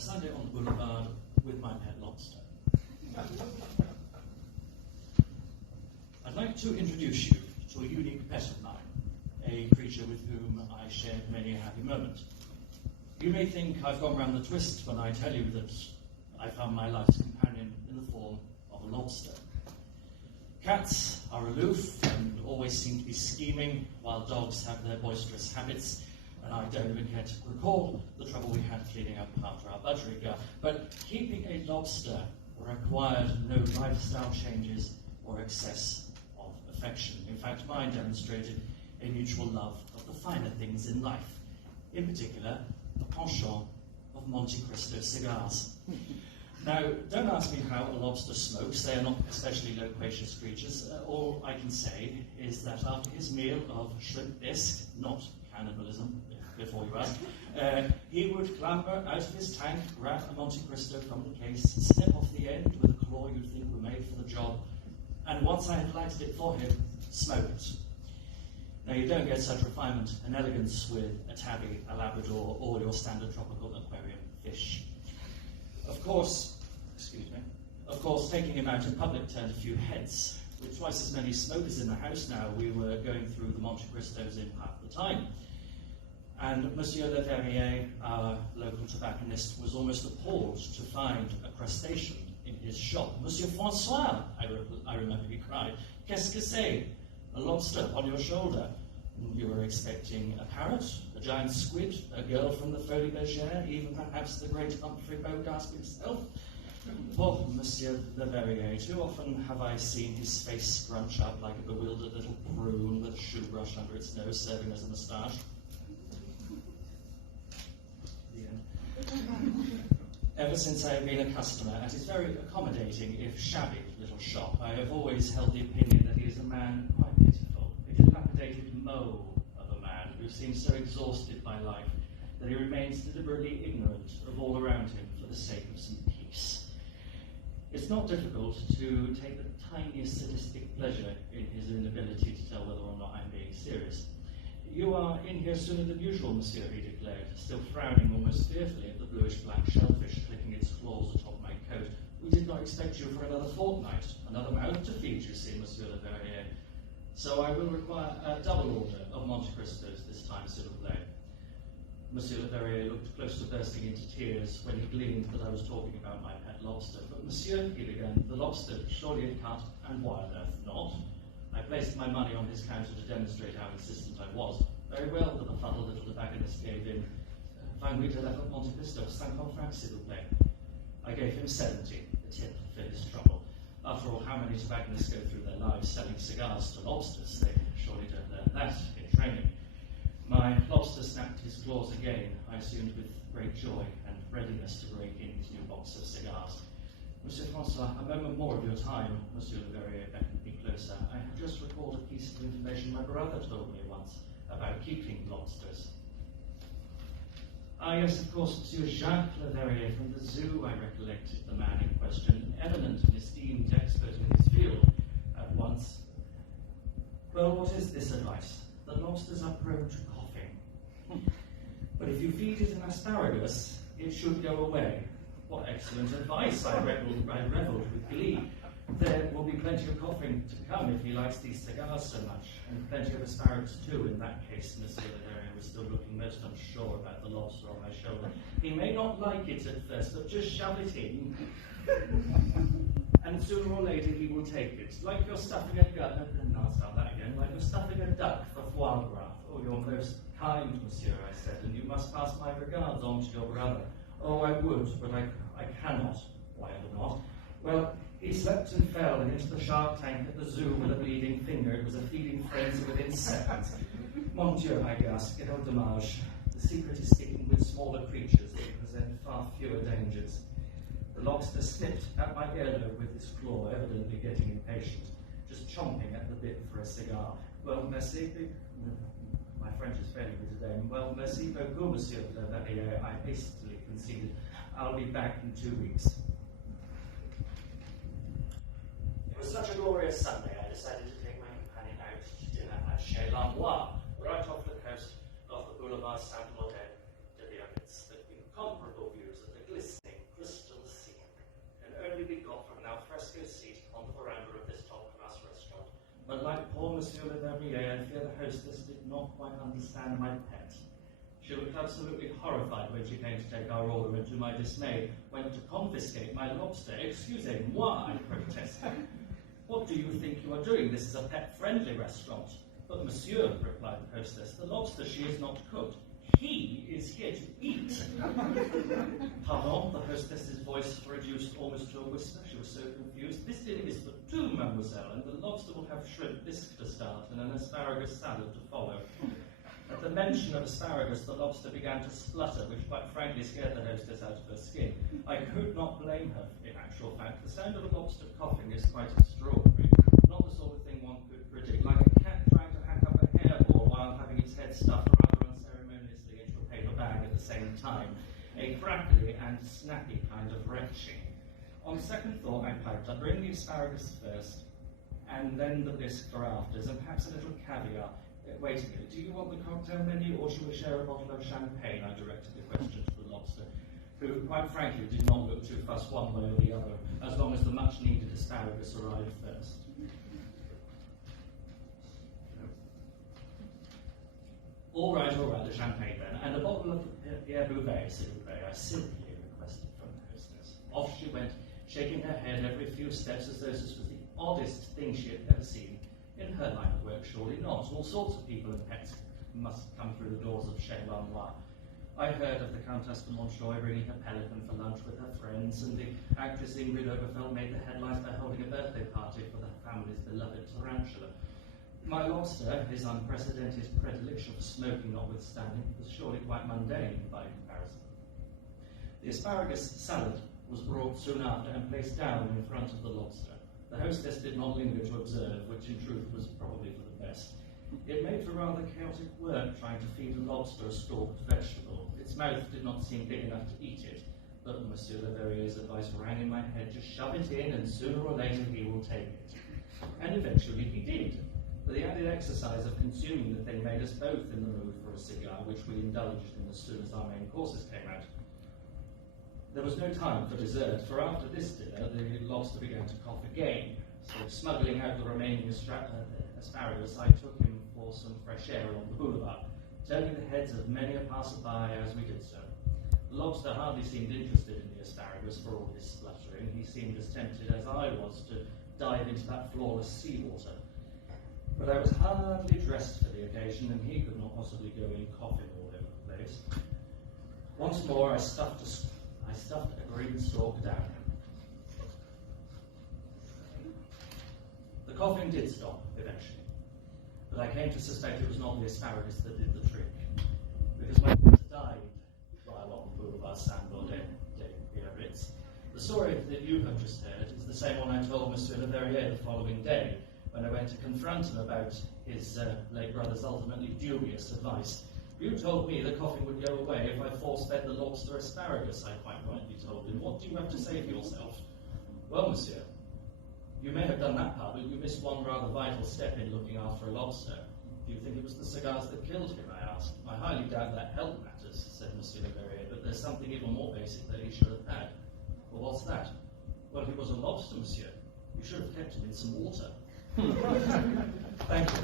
Sunday on the Boulevard with my pet lobster. I'd like to introduce you to a unique pet of mine, a creature with whom I shared many a happy moment. You may think I've gone round the twist when I tell you that I found my life's companion in the form of a lobster. Cats are aloof and always seem to be scheming, while dogs have their boisterous habits, and I don't even care to recall the trouble we had cleaning up after our budgerigar. But keeping a lobster required no lifestyle changes or excess of affection. In fact, mine demonstrated a mutual love of the finer things in life, in particular, a penchant of Monte Cristo cigars. Now, don't ask me how a lobster smokes. They are not especially loquacious creatures. All I can say is that after his meal of shrimp bisque, not cannibalism, before you ask, he would clamber out of his tank, grab a Monte Cristo from the case, snip off the end with a claw you'd think were made for the job, and once I had lighted it for him, smoke it. Now, you don't get such refinement and elegance with a tabby, a Labrador, or your standard tropical aquarium fish. Of course, taking him out in public turned a few heads. With twice as many smokers in the house now, we were going through the Monte Cristos in half the time. And Monsieur Leverrier, our local tobacconist, was almost appalled to find a crustacean in his shop. Monsieur Francois, I remember he cried, qu'est-ce que c'est? A lobster on your shoulder. You were expecting a parrot, a giant squid, a girl from the Folie Bergère, even perhaps the great Humphrey Bogart himself. Poor Monsieur Leverrier, too often have I seen his face scrunch up like a bewildered little prune with a shoe brush under its nose serving as a moustache. Ever since I have been a customer at his very accommodating, if shabby, little shop, I have always held the opinion that he is a man quite pitiful, a dilapidated mole of a man who seems so exhausted by life that he remains deliberately ignorant of all around him for the sake of some peace. It's not difficult to take the tiniest sadistic pleasure in his inability to tell whether or not I'm being serious. You are in here sooner than usual, monsieur, he declared, still frowning almost fearfully at the bluish-black shellfish clicking its claws atop my coat. We did not expect you for another fortnight. Another mouth to feed, you see, Monsieur Leverrier. So I will require a double order of Monte Cristos this time, s'il vous plaît. Monsieur Leverrier looked close to bursting into tears when he gleaned that I was talking about my pet lobster. But monsieur, he began, the lobster, surely it can't, and why on earth not? I placed my money on his counter to demonstrate how insistent I was. Very well, the befuddled little tobacconist gave in. 28 Monte Cristo, 50 francs, s'il vous plaît. I gave him 70, a tip for his trouble. After all, how many tobacconists go through their lives selling cigars to lobsters? They surely don't learn that in training. My lobster snapped his claws again, I assumed with great joy and readiness to break in his new box of cigars. Monsieur Francois, a moment more of your time, Monsieur Leverrier beckoned me closer. I have just recalled a piece of information my brother told me once about keeping lobsters. Ah, yes, of course, Monsieur Jacques Leverrier from the zoo, I recollected the man in question, eminent and esteemed expert in his field at once. Well, what is this advice? The lobsters are prone to coughing. But if you feed it an asparagus, it should go away. What excellent advice, I revelled with glee. There will be plenty of coughing to come if he likes these cigars so much, and plenty of asparagus too. In that case, Monsieur Leverrier was still looking most unsure about the lobster on my shoulder. He may not like it at first, but just shove it in. And sooner or later he will take it. Like you're stuffing a like you're stuffing a duck for foie gras. Oh, you're most kind, monsieur, I said, and you must pass my regards on to your brother. Oh, I would, but I cannot. Why ever not? Well, he slipped and fell into the shark tank at the zoo with a bleeding finger. It was a feeding frenzy within seconds. Mon Dieu, I gasped, quel dommage. The secret is sticking with smaller creatures. They present far fewer dangers. The lobster snipped at my earlobe with his claw, evidently getting impatient, just chomping at the bit for a cigar. Well, merci, my French is failing me today. Well, merci beaucoup, Monsieur Leverrier, I hastily conceded. I'll be back in 2 weeks. It was such a glorious Sunday, I decided to take my companion out to dinner at Chez L'Ambois, right off the coast of the Boulevard Saint-Maudin de the Ockets, with incomparable views of the glistening Monsieur le Verrier, I fear the hostess did not quite understand my pet. She looked absolutely horrified when she came to take our order, and to my dismay, went to confiscate my lobster. Excusez-moi, I protested. What do you think you are doing? This is a pet-friendly restaurant. But monsieur, replied the hostess, the lobster she is not cooked. He is here to eat. Pardon, the hostess's voice reduced almost to a whisper. She was so confused. This dinner is for two, mademoiselle, and the lobster will have shrimp bisque to start and an asparagus salad to follow. At the mention of asparagus, the lobster began to splutter, which quite frankly scared the hostess out of her skin. I could not blame her, in actual fact. The sound of a lobster coughing is quite extraordinary. Not the sort of thing one could predict, like a cat trying to hack up a hairball while having its head stuffed rather unceremoniously into a paper bag at the same time. A crackly and snappy kind of retching. On second thought, I piped up, bring the asparagus first, and then the bisque for afters, and perhaps a little caviar. Wait a minute, do you want the cocktail menu, or shall we share a bottle of champagne? I directed the question to the lobster, who, quite frankly, did not look too fussed one way or the other, as long as the much-needed asparagus arrived first. All right, the champagne then, and a bottle of Pierre Bouvet, s'il vous plaît, I simply requested from the hostess. Off she went, shaking her head every few steps as though this was the oddest thing she had ever seen. In her line of work, surely not. All sorts of people and pets must come through the doors of Chez Lanois. I heard of the Countess de Montjoy bringing her pelican for lunch with her friends, and the actress Ingrid Oberfeld made the headlines by holding a birthday party for the family's beloved tarantula. My lobster, his unprecedented predilection for smoking notwithstanding, was surely quite mundane by comparison. The asparagus salad was brought soon after and placed down in front of the lobster. The hostess did not linger to observe, which in truth was probably for the best. It made for rather chaotic work trying to feed a lobster a stalked vegetable. Its mouth did not seem big enough to eat it, but Monsieur le Verrier's advice rang in my head, just shove it in and sooner or later he will take it. And eventually he did. But the added exercise of consuming the thing made us both in the mood for a cigar, which we indulged in as soon as our main courses came out. There was no time for dessert, for after this dinner, the lobster began to cough again. So, smuggling out the remaining asparagus, I took him for some fresh air along the boulevard, turning the heads of many a passer-by as we did so. The lobster hardly seemed interested in the asparagus for all his spluttering. He seemed as tempted as I was to dive into that flawless seawater. But I was hardly dressed for the occasion, and he could not possibly go in coughing all over the place. Once more, I stuffed a green stalk down him. The coughing did stop eventually, but I came to suspect it was not the asparagus that did the trick, because my friend died while on Boulevard de Biarritz. The story that you have just heard is the same one I told Monsieur le Verrier the following day, when I went to confront him about his late brother's ultimately dubious advice. You told me the coughing would go away if I force-fed the lobster asparagus, I quite rightly told him. What do you have to say for yourself? Well, monsieur, you may have done that part, but you missed one rather vital step in looking after a lobster. Do you think it was the cigars that killed him, I asked. I highly doubt that helped matters, said Monsieur le Verrier, but there's something even more basic that he should have had. Well, what's that? Well, he was a lobster, monsieur. You should have kept him in some water. Thank you.